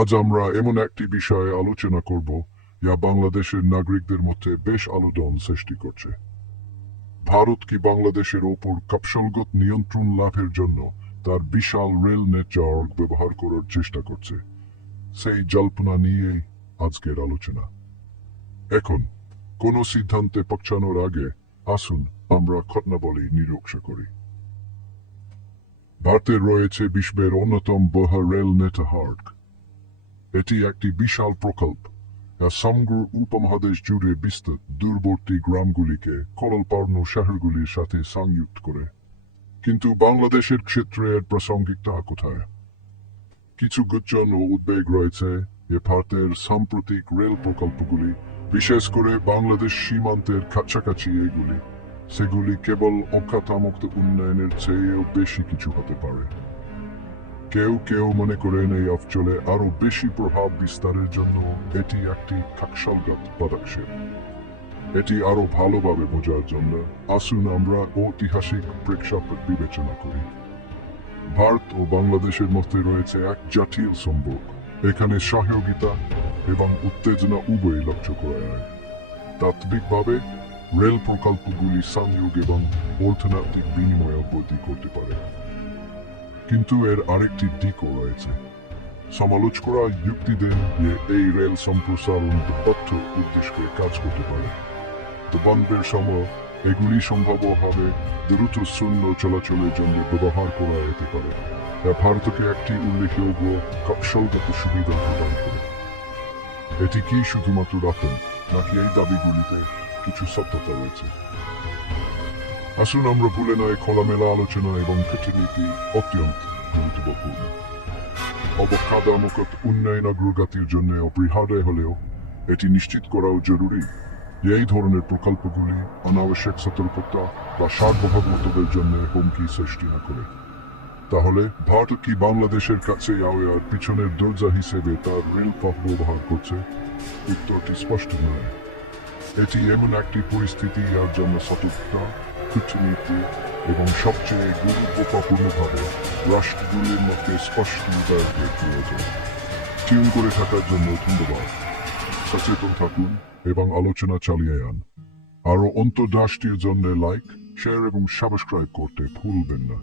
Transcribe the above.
আজ আমরা এমন একটি বিষয়ে আলোচনা করব যা বাংলাদেশের নাগরিকদের মধ্যে বেশ আলোড়ন সৃষ্টি করছে। ভারত কি বাংলাদেশের ওপর কৌশলগত নিয়ন্ত্রণ লাভের জন্য তার বিশাল রেল নেটওয়ার্ক ব্যবহার করার চেষ্টা করছে? সেই জল্পনা নিয়েই আজকের আলোচনা। এখন কোনো সিদ্ধান্তে পৌঁছানোর আগে আসুন আমরা ঘটনাবলী নিরীক্ষা করি। ভারতের রয়েছে বিশ্বের অন্যতম বড় রেল নেটওয়ার্ক। এটি একটি বিশাল প্রকল্প যা সমগ্র উপমহাদেশ জুড়ে বিস্তৃত দূরবর্তী গ্রামগুলিকে কললপার্ন শহরগুলির সাথে সংযুক্ত করে। কিন্তু বাংলাদেশের ক্ষেত্রে এর প্রাসঙ্গিকতা কোথায়? কিছু গুঞ্জন ও উদ্বেগ রয়েছে যে ভারতের সাম্প্রতিক রেল প্রকল্পগুলি, বিশেষ করে বাংলাদেশ সীমান্তের কাছাকাছি এগুলি, সেগুলি কেবল অবকাঠামোগত উন্নয়নের চেয়েও বেশি কিছু হতে পারে। কেউ কেউ মনে করেন এই অঞ্চলে আরো বেশি প্রভাব বিস্তারের জন্য এটি একটি কৌশলগত পদক্ষেপ। এটি আরো ভালোভাবে বোঝার জন্য আসুন আমরা ঐতিহাসিক প্রেক্ষাপট বিবেচনা করি। ভারত ও বাংলাদেশের মধ্যে রয়েছে এক জটিল সম্পর্ক। এখানে সহযোগিতা এবং উত্তেজনা উভয়ই লক্ষ্য করা যায়। তাত্ত্বিকভাবে রেল প্রকল্পগুলি সংযোগ এবং অর্থনৈতিক বিনিময় বৃদ্ধি করতে পারে, কিন্তু এর আরেকটি দিকও রয়েছে। সমালোচকরা যুক্তি দেন যে এই রেল সম্প্রসারণ তথ্য উদ্দেশ্যে কাজ করতে পারে। বন্ধের সময় এগুলি সম্ভাব্যভাবে দ্রুত শূন্য চলাচলের জন্য ব্যবহার করা যেতে পারে, যা ভারতকে একটি উল্লেখযোগ্য কৌশলগত সুবিধা প্রদান করে। এটি কি শুধুমাত্র দাতন, নাকি এই দাবিগুলিতে কিছু সত্যতা রয়েছে? আসুন আমরা ভুলে নয় খোলামেলা আলোচনা এবং কূটনীতি অত্যন্ত গুরুত্বপূর্ণ। অবকাঠামোগত উন্নয়ন অগ্রগতির জন্য অপরিহার্য হলেও এটি নিশ্চিত করাও জরুরি যে এই ধরনের প্রকল্পগুলি অনাবশ্যক সতর্কতা বা সার্বভৌমত্বের জন্য হুমকি সৃষ্টি না করে। তাহলে ভারত কি বাংলাদেশের কাছে যাওয়ার পিছনের দরজা হিসেবে তার রেলপথ ব্যবহার করছে? উত্তরটি স্পষ্ট নয়। এটি এমন একটি পরিস্থিতি যার জন্য সতর্কতা, কূটনীতি এবং সবচেয়ে গুরুত্বপূর্ণভাবে রাষ্ট্রগুলির মধ্যে স্পষ্ট উদাহরণের প্রয়োজন। টিউন করে থাকার জন্য ধন্যবাদ। সচেতন থাকুন এবং আলোচনা চালিয়ে যান। আরও অন্তর্রাষ্ট্রীয় জন্য লাইক, শেয়ার এবং সাবস্ক্রাইব করতে ভুলবেন না।